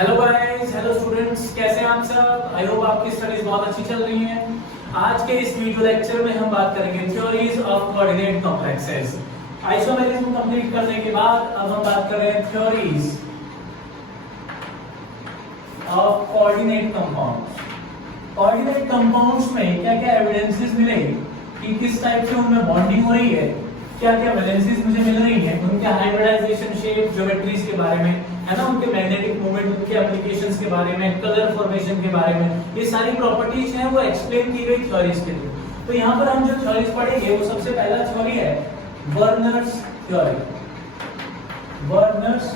Hello guys, hello students, कैसे हैं आप सब। आई होप आपकी स्टडीज बहुत अच्छी चल रही हैं। आज के इस वीडियो लेक्चर में हम बात करेंगे theories of coordinate complexes. Isomerism complete करने के बाद अब हम बात कर रहे हैं theories of coordinate compounds. Coordinate compounds में क्या क्या एविडेंसेस मिले कि किस टाइप से उनमें बॉन्डिंग हो रही है, क्या क्या वैलेंसीज मुझे मिल रही हैं, उनके हाइब्रिडाइजेशन, शेप, ज्योमेट्रीज के बारे में, है ना, उनके मैग्नेटिक मोमेंट, उनके एप्लीकेशंस के बारे में, कलर फॉर्मेशन के बारे में, ये सारी प्रॉपर्टीज हैं वो एक्सप्लेन की गई थ्योरीज के थ्रू। तो यहाँ पर हम जो थ्योरीज पढ़ेंगे वो सबसे पहला थ्योरी है Werner's theory. Werner's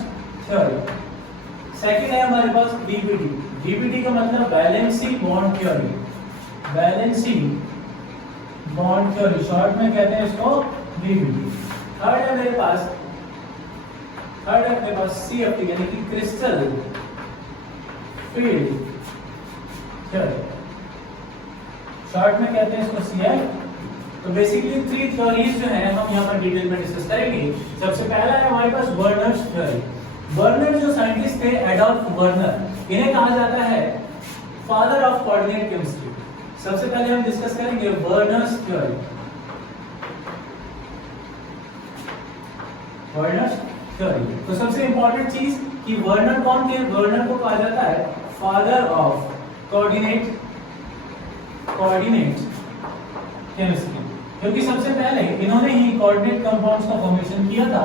theory. Second है हमारे पास वीपीटी। वीपीटी का मतलब valency bond theory. Valency bond theory, short में कहते हैं इसको वीपीटी। थर्ड है मेरे पास सीएफटी यानी कि क्रिस्टल फील्ड थ्योरी, शॉर्ट में कहते हैं इसको सीएफ। तो बेसिकली थ्री थ्योरीज जो है हम यहाँ पर डिटेल में डिस्कस करेंगे। सबसे पहला है हमारे पास वर्नर्स थ्योरी। वर्नर जो साइंटिस्ट थे, एडोल्फ वर्नर, इन्हें कहा जाता है फादर ऑफ कोऑर्डिनेट केमिस्ट्री। सबसे पहले हम डिस्कस करेंगे वर्नर्स थ्योरी। Werner's theory. तो सबसे इंपॉर्टेंट चीज कि वर्नर कौन थे। वर्नर को कहा जाता है फादर ऑफ कोऑर्डिनेट केमिस्ट्री, क्योंकि सबसे पहले इन्होंने ही कोऑर्डिनेट कंपाउंड्स का फॉर्मेशन किया था।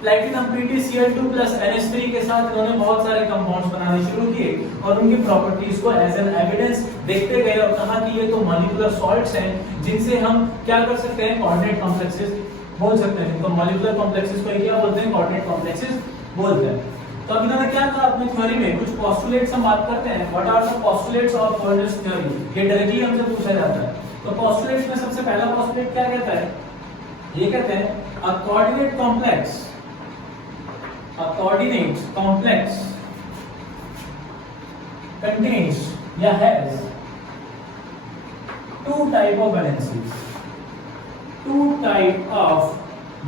प्लैटिनम PtCl2 प्लस NH3 के साथ इन्होंने बहुत सारे कंपाउंड्स बनाने शुरू किए और उनकी प्रॉपर्टीज को एज एन एविडेंस देखते गए और कहा कि ये तो मॉलिक्यूलर सॉल्ट्स हैं जिनसे हम क्या कर सकते हैं, कोऑर्डिनेट कॉम्प्लेक्सेस बोल सकते हैं। तो मॉलिक्यूलर कॉम्प्लेक्सेस को क्या बोलते हैं, कोऑर्डिनेट कॉम्प्लेक्सेस बोलते हैं। तो अब इन्होंने क्या कहा अपनी थ्योरी में, कुछ पोस्टुलेट्स हम बात करते हैं। What are the postulates of Werner's theory, ये डायरेक्टली हमसे पूछा जाता है। तो पोस्टुलेट्स में सबसे पहला पोस्टुलेट क्या कहता है, ये कहते हैं अ कोऑर्डिनेट कॉम्प्लेक्स contains या has two type of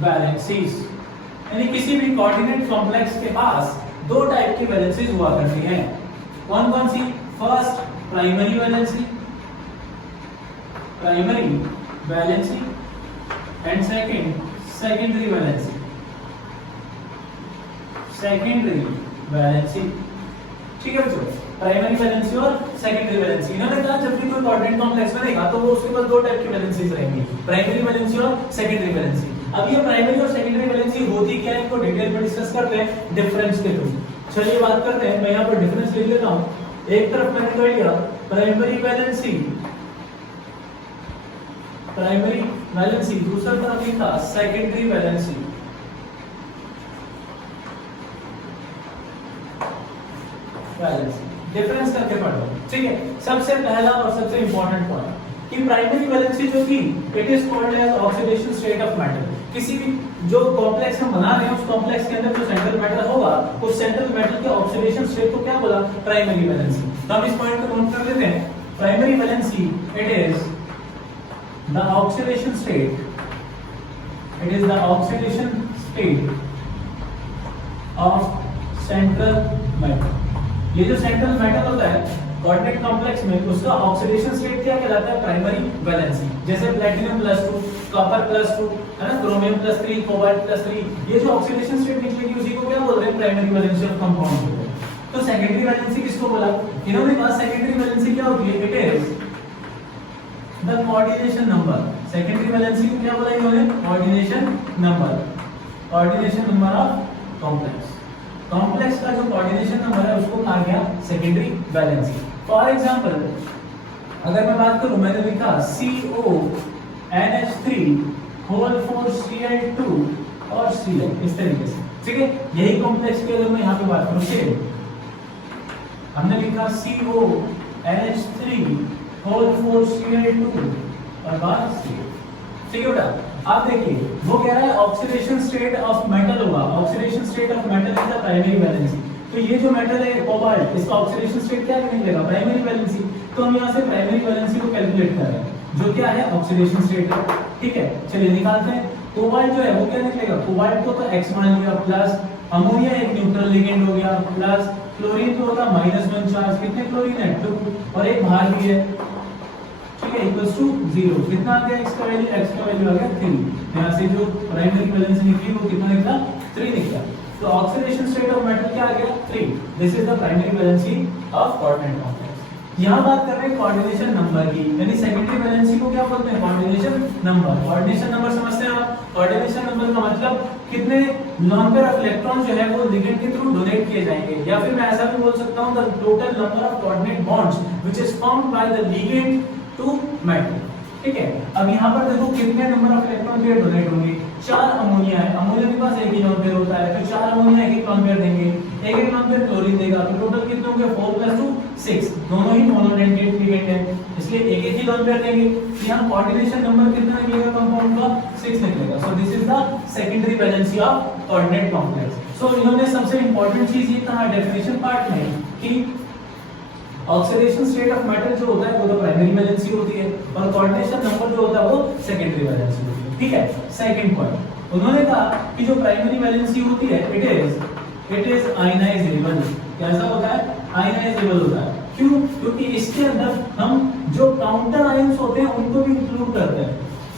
valencies। यानी किसी भी कोऑर्डिनेट कॉम्प्लेक्स के पास दो टाइप की वैलेंसीज हुआ करती हैं। कौन कौन सी? First primary valency and secondary valency. ठीक है बच्चों, प्राइमरी वैलेंसी और सेकेंडरी वैलेंसी। इन्होंने कहा जब भी कोई कोऑर्डिनेट कॉम्प्लेक्स बनेगा तो वो उसके पास दो टाइप की वैलेंसीज रहेंगी, प्राइमरी वैलेंसी और सेकेंडरी वैलेंसी। अब ये प्राइमरी और सेकेंडरी वैलेंसी होती क्या है, इनको डिटेल में डिस्कस करते हैं डिफरेंस के थ्रू। चलिए बात करते हैं। मैं यहाँ पर डिफरेंस लिख लेता हूँ। एक तरफ मैंने कर लिया प्राइमरी वैलेंसी, दूसरा तरफ लिखा सेकेंडरी वैलेंसी। डिफरेंस करके पढ़ो, ठीक है। सबसे पहला और सबसे इंपॉर्टेंट पॉइंट कि प्राइमरी वैलेंसी जो थी, it is called as oxidation state of matter. किसी भी जो कॉम्प्लेक्स हम बना रहे हैं उस कॉम्प्लेक्स के अंदर जो सेंट्रल मैटर होगा उस सेंट्रल मैटर के ऑक्सीडेशन स्टेट को क्या बोला, प्राइमरी वैलेंसी। तो हम इस पॉइंट को नोट कर लेते हैं। Primary valency it is the oxidation state of central matter. ये जो सेंट्रल मैटर होता है कोऑर्डिनेट कॉम्प्लेक्स में, उसका ऑक्सीडेशन स्टेट क्या कहलाता है, प्राइमरी वैलेंसी। जैसे प्लैटिनम +2, कॉपर +2, है ना, क्रोमियम +3, कोबाल्ट +3, ये जो ऑक्सीडेशन स्टेट निकलेगी उसी को क्या बोल रहे हैं, प्राइमरी वैलेंसी ऑफ कंपाउंड। तो सेकेंडरी वैलेंसी किसको बोला, इन्होंने कहा सेकेंडरी वैलेंसी क्या होती है, it is the coordination number. Secondary valency को क्या बोला इन्होंने, coordination number of complex. Complex का जो कोऑर्डिनेशन नंबर है उसको कहा गया सेकेंडरी वैलेंसी। फॉर एग्जांपल अगर मैं बात करूं, मैंने लिखा CONH3 4Cl2 और Cl, इस तरीके से, ठीक है। यही कॉम्प्लेक्स की अगर मैं यहाँ पे बात करूं, हमने लिखा CONH3 4Cl2 और बाद Cl, ठीक है बेटा। आप देखिए वो कह रहा है ऑक्सीडेशन स्टेट ऑफ मेटल होगा। Oxidation state of metal is the primary valency. तो ये जो मेटल है कोबाल्ट, इसका ऑक्सीडेशन स्टेट क्या निकलेगा, प्राइमरी वैलेंसी। तो हम यहाँ से प्राइमरी वैलेंसी को कैलकुलेट कर रहे हैं जो क्या है, ऑक्सीडेशन स्टेट है, ठीक है। चलिए निकालते हैं। कोबाल्ट जो है वो क्या निकलेगा, कोबाल्ट को तो X मान लिया, प्लस अमोनिया एक न्यूट्रल लिगेंड हो गया, प्लस क्लोरीन तो होगा -1 चार्ज, कितने क्लोरीन है 2 और एक बाहर भी है, ठीक है, इक्वल्स टू 0। कितना आ गया x का वैल्यू आ गया 3। यहां से जो प्राइमरी वैलेंस निकली वो कितना निकला 3 निकला। तो ऑक्सीडेशन स्टेट ऑफ मेटल क्या आ गया 3। This is the primary valency of coordinate complex. यहां बात कर रहे हैं कोऑर्डिनेशन नंबर की, यानी सेकेंडरी वैलेंसी को क्या बोलते हैं कोऑर्डिनेशन नंबर। कोऑर्डिनेशन नंबर समझते हैं आप, कोऑर्डिनेशन नंबर का मतलब कितने लॉन पेयर ऑफ इलेक्ट्रॉन जो है वो लिगेंड के थ्रू डोनेट किए जाएंगे, या फिर मैं ऐसा भी बोल सकता हूं the total number of coordinate bonds which is formed by the ligand to metal. ठीक है, अब यहाँ पर देखो कितने number of electron pair donate होंगे। 4 अमोनिया है, अमोनिया के पास एक ही लॉन पेयर होता है, फिर 4 अमोनिया एक लॉन पेयर देंगे, एक लॉन पेयर क्लोरीन देगा, तो टोटल कितने होंगे 4 + 2 6। दोनों ही मोनोडेंटेट लिगेंड है, इसलिए एक ही लॉन पेयर देंगे। यहाँ कोऑर्डिनेशन नंबर कितना निकलेगा कंपाउंड का 6 निकलेगा। So this is the secondary valency of coordinate complex. So इन्होंने सबसे इंपॉर्टेंट चीज ये कहा डेफिनेशन पार्ट में कि ऑक्सीडेशन स्टेट ऑफ मेटल जो होता है वो तो प्राइमरी वैलेंसी होती है और कोऑर्डिनेशन नंबर जो होता है वो सेकेंडरी वैलेंसी होती है। ठीक है, सेकंड पॉइंट उन्होंने कहा कि जो प्राइमरी वैलेंसी होती है इट इज आयनाइजेबल। कैसा होता है आयनाइजेबल होता है। क्यों? क्योंकि इसके अंदर हम जो काउंटर आयंस होते हैं उनको भी इंक्लूड करते हैं।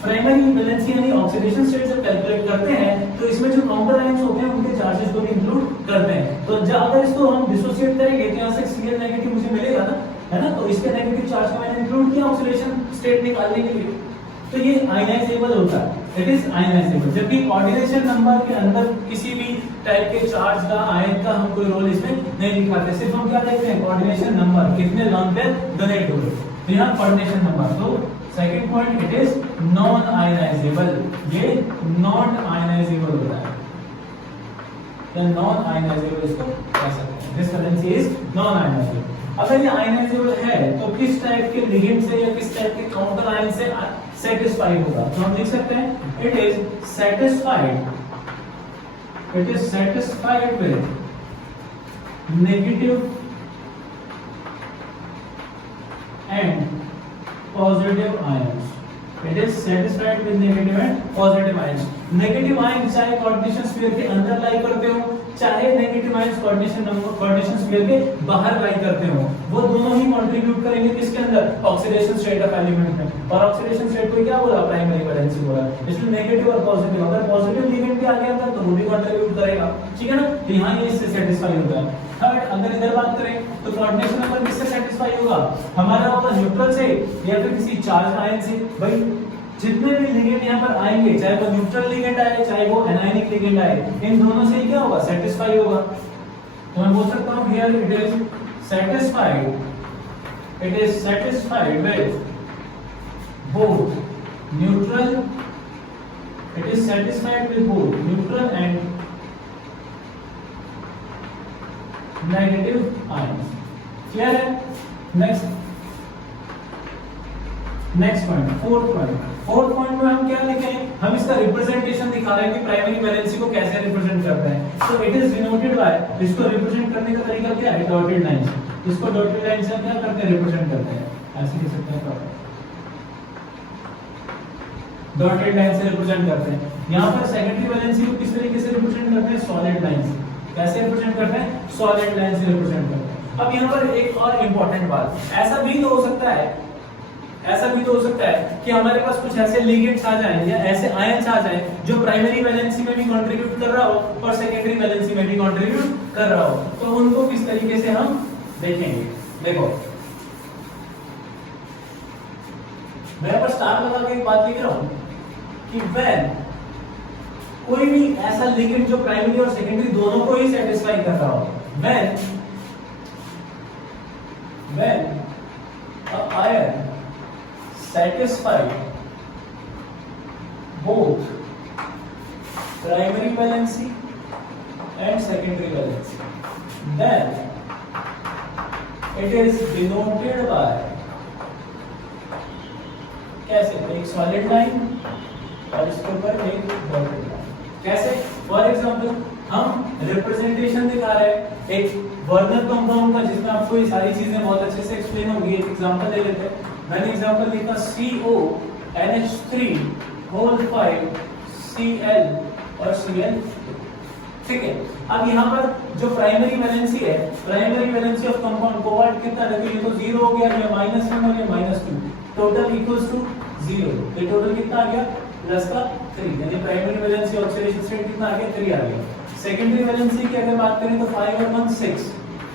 प्राइमरी वैलेंसी यानी ऑक्सीडेशन स्टेट जब कैलकुलेट करते हैं तो इसमें जो काउंटर आयंस होते हैं उनके चार्जेस को भी इंक्लूड करते हैं। तो जब अगर इसको हम डिसोसिएट करेंगे तो यहां से Cl नेगेटिव मुझे मिलेगा ना, है ना, तो इसके नेगेटिव चार्ज को मैंने इंक्लूड किया ऑक्सीडेशन स्टेट निकालने के लिए, तो ये आयनाइजेबल होता है, इट इज आयनाइजेबल। जबकि कोऑर्डिनेशन नंबर के अंदर किसी भी टाइप के चार्ज का आयन का हम कोई रोल इसमें नहीं दिखाते, सिर्फ हम क्या देखते हैं कोऑर्डिनेशन नंबर कितने लॉन पेयर डोनेट हुए, तो यहाँ कोऑर्डिनेशन नंबर। तो second point it is non ionisable, ये नॉन आयनाइजेबल होता है, या नॉन आयनाइजेबल इसको कह सकते हैं। This valency is non ionisable. अगर ये आयनाइजेबल है तो किस टाइप के लिगेंड से या किस टाइप के काउंटर आयन से सेटिस्फाई होगा, तो हम लिख सकते हैं it is satisfied with negative and positive ions. It is satisfied with negative and positive ions. Negative ions चाहे कोऑर्डिनेशन स्फीयर के अंदर लाई करते हो, चाहे नेगेटिव आयंस कोऑर्डिनेशन स्फीयर के बाहर लाई करते हो, वो दोनों ही कंट्रीब्यूट करेंगे किसके अंदर ऑक्सीडेशन स्टेट ऑफ एलिमेंट में। और ऑक्सीडेशन स्टेट को क्या बोला प्राइमरी वैलेंसी बोला, इसमें नेगेटिव और पॉजिटिव, अगर पॉजिटिव लिगेंड के आगे अंदर तो वो भी कंट्रीब्यूट करेगा, ठीक है ना, तो यहां ये इससे सेटिस्फाई होता है। थर्ड, अगर इधर बात करें तो कोऑर्डिनेशन नंबर किससे सेटिस्फाई होगा, हमारा होगा न्यूट्रल से या फिर किसी चार्ज आयन से। भाई जितने भी लिगेंड यहाँ पर आएंगे, चाहे वो न्यूट्रल लिगेंड आए चाहे वो एनायनिक लिगेंड आए, इन दोनों से क्या होगा सेटिस्फाई होगा। तो मैं बोल सकता हूँ here it is satisfied with both neutral and negative ions। Clear है? नेक्स्ट पॉइंट, फोर्थ पॉइंट में हम क्या लिखे हैं, हम इसका रिप्रेजेंटेशन दिखा रहे हैं कि प्राइमरी वैलेंसी को कैसे रिप्रेजेंट करते हैं। तो इट इज डिनोटेड बाय, इसको रिप्रेजेंट करने का तरीका क्या है, डॉटेड लाइन से। इसको डॉटेड लाइन से क्या करते हैं, रिप्रेजेंट करते हैं, ऐसे लिख सकते हैं, डॉटेड लाइन से रिप्रेजेंट करते हैं। यहाँ पर सेकेंडरी वैलेंसी को किस तरीके से रिप्रेजेंट करते हैं, सॉलिड लाइन से। कैसे रिप्रेजेंट करते हैं, सॉलिड लाइन से रिप्रेजेंट करते हैं। अब यहाँ पर एक और इंपॉर्टेंट बात, ऐसा भी तो हो सकता है कि हमारे पास कुछ ऐसे लिगेंड्स आ जाएं या ऐसे आयंस आ जाएं जो प्राइमरी वैलेंसी में भी कंट्रीब्यूट कर रहा हो और सेकेंडरी वैलेंसी में भी कंट्रीब्यूट कर रहा हो, तो उनको किस तरीके से हम देखेंगे। देखो मैं यहाँ पर स्टार लगा के एक बात लिख रहा हूं कि व्हेन कोई भी ऐसा लिगेंड जो प्राइमरी और सेकेंडरी दोनों को ही सेटिस्फाई कर रहा हो, when a ion satisfied both primary valency and secondary valency, then it is denoted by, कैसे, एक सॉलिड लाइन और इसके ऊपर एक डॉटेड लाइन। कैसे, फॉर एग्जांपल हम रिप्रेजेंटेशन दिखा रहे हैं एक वर्नर कंपाउंड का जिसमें आपको ये सारी चीजें बहुत अच्छे से एक्सप्लेन होगी। एक एग्जांपल ले लेते हैं, मैंने एग्जांपल लिखा CONH3 होल 5 Cl और Cl। ठीक है। अब यहाँ पर जो प्राइमरी वैलेंसी है, primary valency of compound cobalt कितना है, देखो ये तो 0 हो गया, ये -1 और ये -2, टोटल इक्वल्स टू 0। ये टोटल कितना आ गया, प्लस का 3, यानी प्राइमरी वैलेंसी ऑक्सीडेशन स्टेट कितना आ गया, 3 आ गया। सेकेंडरी वैलेंसी की अगर बात करें तो 5 और 1 6,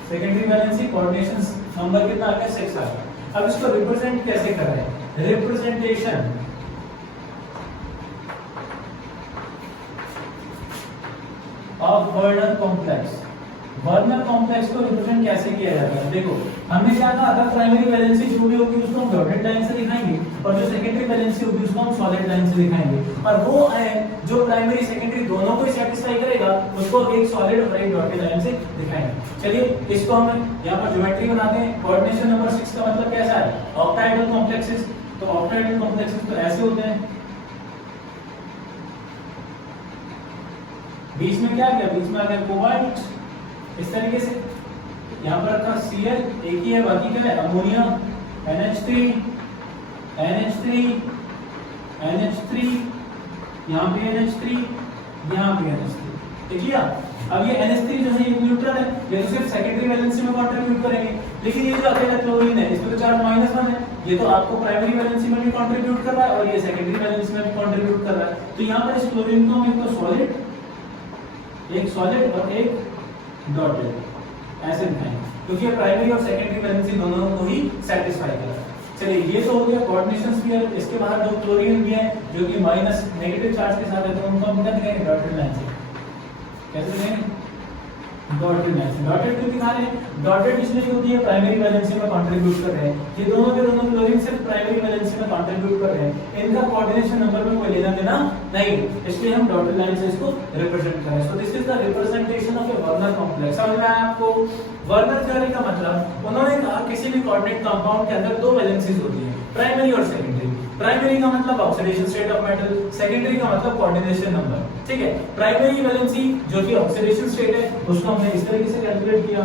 सेकेंडरी वैलेंसी कोऑर्डिनेशन नंबर कितना आ गया, 6 आ गया। अब इसको रिप्रेजेंट कैसे कर रहे हैं, representation of Werner complex, Werner complex को रिप्रेजेंट कैसे किया जाता है, देखो हमने क्या कहा था, प्राइमरी वैलेंसी जो भी होगी उसको हम डॉटेड लाइन से दिखाएंगे और जो सेकेंडरी वैलेंसी होगी उसको हम सॉलिड लाइन से दिखाएंगे, और वो जो प्राइमरी सेकेंडरी दोनों को सेटिस्फाई करेगा उसको एक सॉलिड और एक डॉटेड लाइन से दिखाएंगे। चलिए इसको हम यहाँ पर ज्योमेट्री बनाते हैं। कोऑर्डिनेशन नंबर 6 का मतलब कैसा है, ऑक्टाहेड्रल कॉम्प्लेक्सेस, तो ऑक्टाहेड्रल कॉम्प्लेक्सेस तो ऐसे होते हैं, बीच में क्या गया, बीच में आ गया कोबाल्ट, इस तरीके से यहाँ पर रखा Cl, एक ही है, बाकी क्या है, अमोनिया, NH3, यहाँ पे NH3, यहाँ पे NH3, ठीक है। अब ये NH3 जो है ये न्यूट्रल है, ये तो सिर्फ सेकेंडरी वैलेंसी में कंट्रीब्यूट करेंगे, लेकिन ये जो अकेला क्लोरीन है इसमें तो चार्ज -1 है, ये तो आपको प्राइमरी वैलेंसी में भी कंट्रीब्यूट कर रहा है और ये सेकेंडरी वैलेंसी में भी कंट्रीब्यूट कर रहा है। तो यहाँ पर इस क्लोरीन को हम एक सॉलिड और एक डॉटेड ऐसे दिखाएंगे, क्योंकि प्राइमरी और सेकेंडरी वैलेंसी दोनों को ही सेटिस्फाई कर रहा है। चलिए ये तो हो गया कोऑर्डिनेशन स्फीयर। इसके बाहर दो क्लोरीन भी हैं जो कि माइनस नेगेटिव चार्ज के साथ है, तो उनको हम क्या दिखाएंगे, डॉटेड लाइन से। कैसे दिखाएंगे, डॉटेड लाइन से। डॉटेड क्यों दिखा रहे हैं, डॉटेड इसलिए होती है प्राइमरी वैलेंसी में कंट्रीब्यूट कर रहे हैं, ये दोनों के दोनों क्लोरीन सिर्फ प्राइमरी वैलेंसी में कंट्रीब्यूट कर रहे हैं, इनका कोऑर्डिनेशन नंबर में कोई लेना देना नहीं, इसलिए हम डॉटेड लाइन से इसको रिप्रेजेंट कर रहे हैं। सो this is the representation of A Werner complex. समझ में आया आपको। वर्नर थ्योरी का मतलब, उन्होंने कहा किसी भी कोऑर्डिनेट कंपाउंड के अंदर दो वैलेंसीज होती है, प्राइमरी और सेकेंडरी। प्राइमरी का मतलब oxidation state of metal, secondary का मतलब कोऑर्डिनेशन नंबर, ठीक है। प्राइमरी वैलेंसी जो कि ऑक्सीडेशन स्टेट है उसको हमने इस तरीके से कैलकुलेट किया।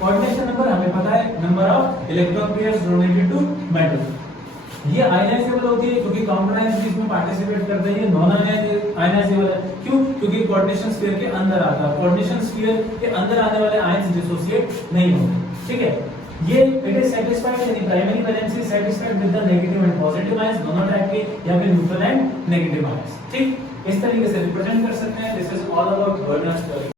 कोऑर्डिनेशन नंबर हमें पता है, number of electron pairs donated to metal. ये आयनाइजेबल होती है क्योंकि काउंटर आयंस भी इसमें पार्टिसिपेट करते हैं, ये नॉन आयनाइजेबल है। क्यों, क्योंकि कोऑर्डिनेशन स्फीयर के अंदर आता है, कोऑर्डिनेशन स्फीयर के अंदर आने वाले आयंस डिसोसिएट नहीं होते, ठीक है। ये इट इज सेटिस्फाइड, यानी primary valency satisfied with the negative and positive ions, दोनों टाइप के, या फिर न्यूट्रल एंड नेगेटिव आयंस, ठीक। इस तरीके से रिप्रेजेंट कर सकते हैं। This is all about Werner theory.